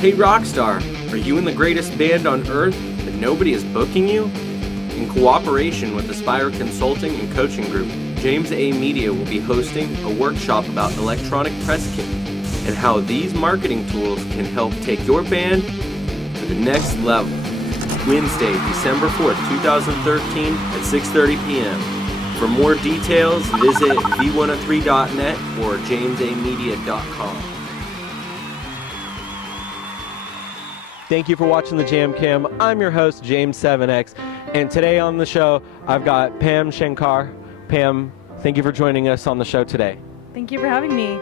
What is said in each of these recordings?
Hey Rockstar, are you in the greatest band on earth but nobody is booking you? In cooperation with Aspire Consulting and Coaching Group, James A. Media will be hosting a workshop about electronic press kit and how these marketing tools can help take your band to the next level. Wednesday, December 4th, 2013 at 6:30 p.m. For more details, visit v103.net or jamesamedia.com. Thank you for watching the Jam Cam. I'm your host, James 7X, and today on the show, I've got Pam Shankar. Pam, thank you for joining us on the show today. Thank you for having me.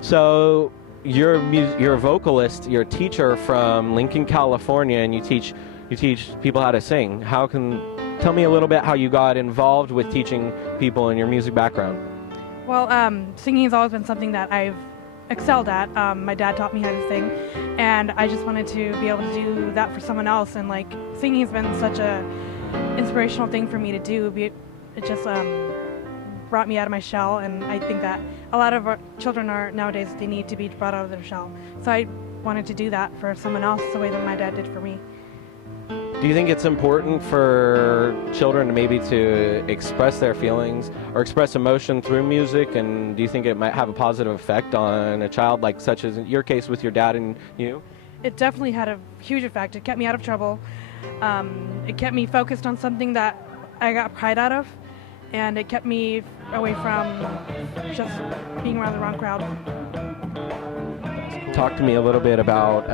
So, you're a vocalist, you're a teacher from Lincoln, California, and you teach people how to sing. Tell me a little bit how you got involved with teaching people in your music background. Well, singing has always been something that I've excelled at. My dad taught me how to sing, and I just wanted to be able to do that for someone else. And like, singing has been such a inspirational thing for me to do. It just brought me out of my shell, and I think that a lot of our children nowadays, they need to be brought out of their shell. So I wanted to do that for someone else the way that my dad did for me. Do you think it's important for children to express their feelings or express emotion through music? And do you think it might have a positive effect on a child, like such as in your case with your dad and you? It definitely had a huge effect. It kept me out of trouble. It kept me focused on something that I got pride out of, and it kept me away from just being around the wrong crowd. Talk to me a little bit about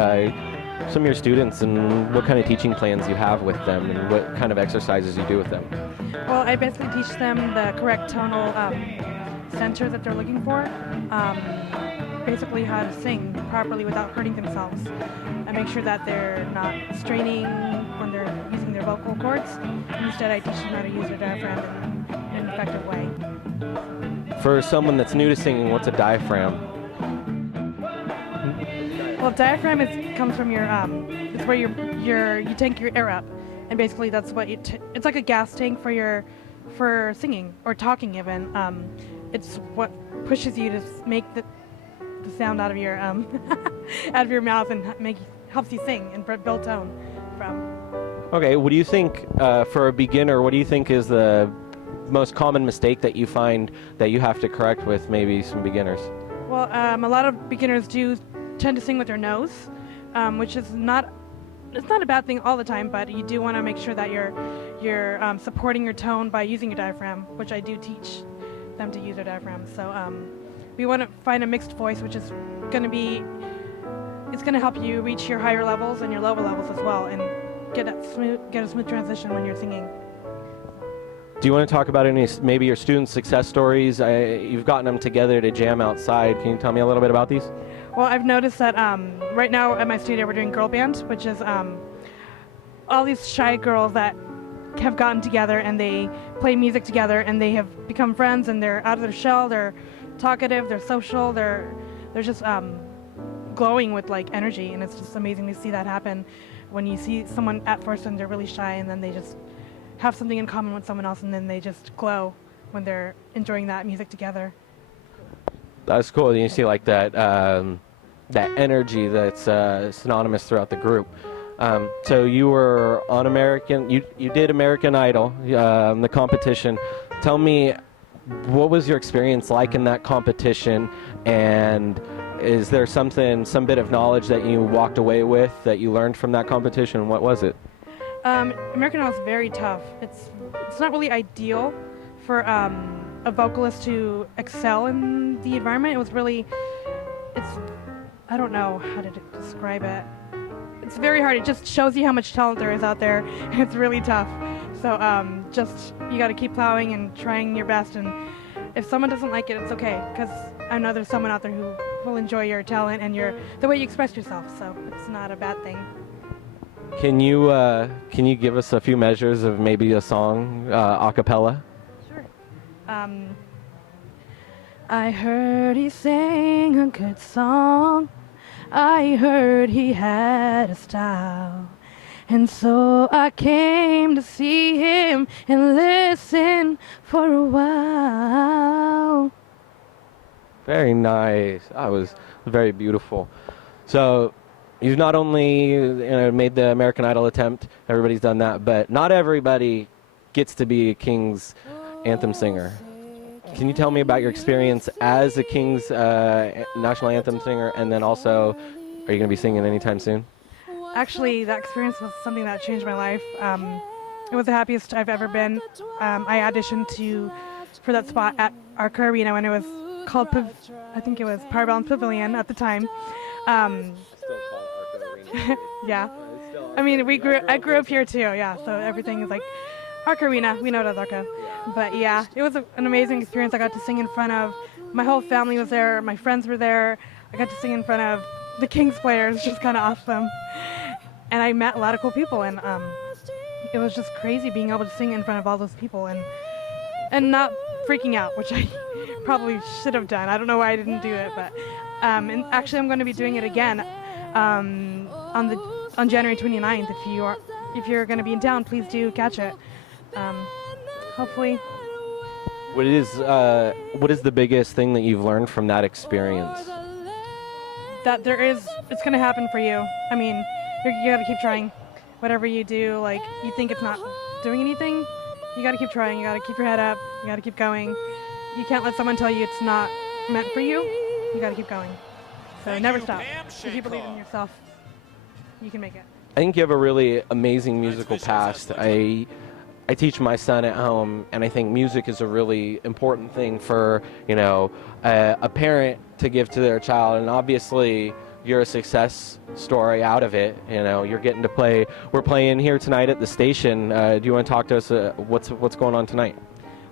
some of your students and what kind of teaching plans you have with them and what kind of exercises you do with them. Well, I basically teach them the correct tonal center that they're looking for, basically how to sing properly without hurting themselves. I make sure that they're not straining when they're using their vocal cords. Instead, I teach them how to use their diaphragm in an effective way. For someone that's new to singing, what's a diaphragm? Well, diaphragm comes from your, it's where you tank your air up, and basically that's what it's like a gas tank for singing or talking even. It's what pushes you to make the sound out of your out of your mouth and helps you sing and build tone from. Okay, what do you think for a beginner? What do you think is the most common mistake that you find that you have to correct with maybe some beginners? Well, a lot of beginners do tend to sing with their nose, which is not a bad thing all the time, but you do want to make sure that you're supporting your tone by using your diaphragm, which I do teach them to use their diaphragm. So we want to find a mixed voice, which is going to help you reach your higher levels and your lower levels as well, and get a smooth transition when you're singing. Do you want to talk about maybe your students' success stories? You've gotten them together to jam outside. Can you tell me a little bit about these? Well, I've noticed that right now at my studio we're doing girl band, which is all these shy girls that have gotten together and they play music together and they have become friends and they're out of their shell, they're talkative, they're social, they're just glowing with like energy, and it's just amazing to see that happen when you see someone at first and they're really shy and then they just have something in common with someone else and then they just glow when they're enjoying that music together. That's cool. You see like that energy that's synonymous throughout the group. So you were on you did American Idol, the competition. Tell me, what was your experience like in that competition, and is there some bit of knowledge that you walked away with that you learned from that competition? What was it? American Idol is very tough. It's not really ideal for a vocalist to excel in the environment. I don't know how to describe it. It's very hard. It just shows you how much talent there is out there. It's really tough. So you got to keep plowing and trying your best. And if someone doesn't like it, it's okay, because I know there's someone out there who will enjoy your talent and the way you express yourself. So it's not a bad thing. Can you give us a few measures of maybe a song a cappella? Sure. I heard he sang a good song. I heard he had a style. And so I came to see him and listen for a while. Very nice. That was very beautiful. So you've not only made the American Idol attempt, everybody's done that, but not everybody gets to be a King's anthem singer. Can you tell me about your experience as a King's national anthem singer, and then also, are you going to be singing anytime soon? Actually, that experience was something that changed my life. It was the happiest I've ever been. I auditioned for that spot at Arca Arena when it was called, I think it was Power Balance Pavilion at the time. Still call Arca Arena. Yeah. I mean, I grew up here too, yeah, so everything is like Arca Arena. We know it as Arca. But yeah, it was an amazing experience. I got to sing in front of, my whole family was there, my friends were there. I got to sing in front of the Kings players, which is kind of awesome. And I met a lot of cool people, and it was just crazy being able to sing in front of all those people and not freaking out, which I probably should have done. I don't know why I didn't do it, but and actually I'm going to be doing it again on January 29th. If you're going to be in town, please do catch it. Hopefully. What is the biggest thing that you've learned from that experience? That it's going to happen for you. I mean, you got to keep trying. Whatever you do, like you think it's not doing anything, you got to keep trying. You got to keep your head up. You got to keep going. You can't let someone tell you it's not meant for you. You got to keep going. So never stop. If you believe in yourself, you can make it. I think you have a really amazing musical past. I teach my son at home, and I think music is a really important thing for, a parent to give to their child. And obviously, you're a success story out of it. You're getting to play. We're playing here tonight at the station. Do you want to talk to us? What's going on tonight?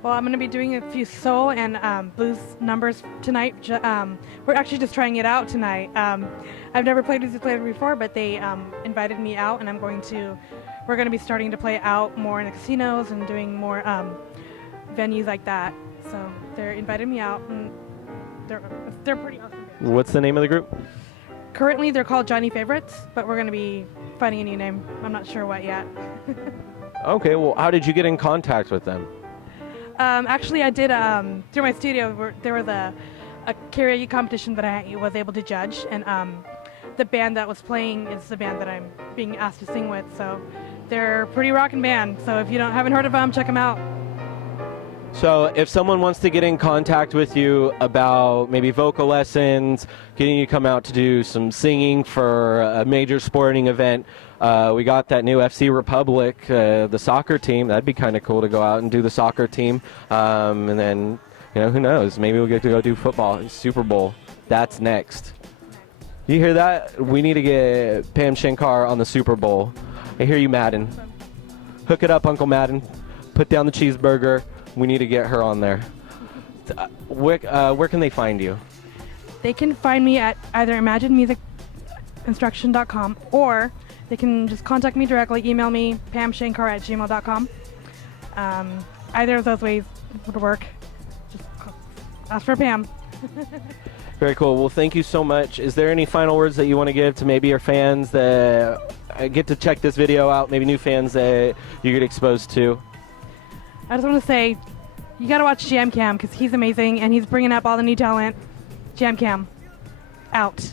Well, I'm going to be doing a few soul and blues numbers tonight. We're actually just trying it out tonight. I've never played this before, but they invited me out, and we're going to be starting to play out more in the casinos and doing more venues like that. So they invited me out, and they're pretty awesome. What's the name of the group? Currently, they're called Johnny Favorites, but we're going to be finding a new name. I'm not sure what yet. Okay, well, how did you get in contact with them? Actually, I did through my studio. There was a karaoke competition that I was able to judge, and the band that was playing is the band that I'm being asked to sing with. So they're a pretty rockin' band. So if you haven't heard of them, check them out. So if someone wants to get in contact with you about maybe vocal lessons, getting you to come out to do some singing for a major sporting event, we got that new FC Republic, the soccer team. That'd be kind of cool to go out and do the soccer team. And then, who knows? Maybe we'll get to go do football. Super Bowl. That's next. You hear that? We need to get Pam Shankar on the Super Bowl. I hear you, Madden. Hook it up, Uncle Madden. Put down the cheeseburger. We need to get her on there. Where can they find you? They can find me at either imaginemusicinstruction.com, or they can just contact me directly, email me, pamshankar@gmail.com. Either of those ways would work. Just ask for Pam. Very cool. Well, thank you so much. Is there any final words that you want to give to maybe your fans that get to check this video out, maybe new fans that you get exposed to? I just want to say, you got to watch Jam Cam because he's amazing and he's bringing up all the new talent. Jam Cam, out.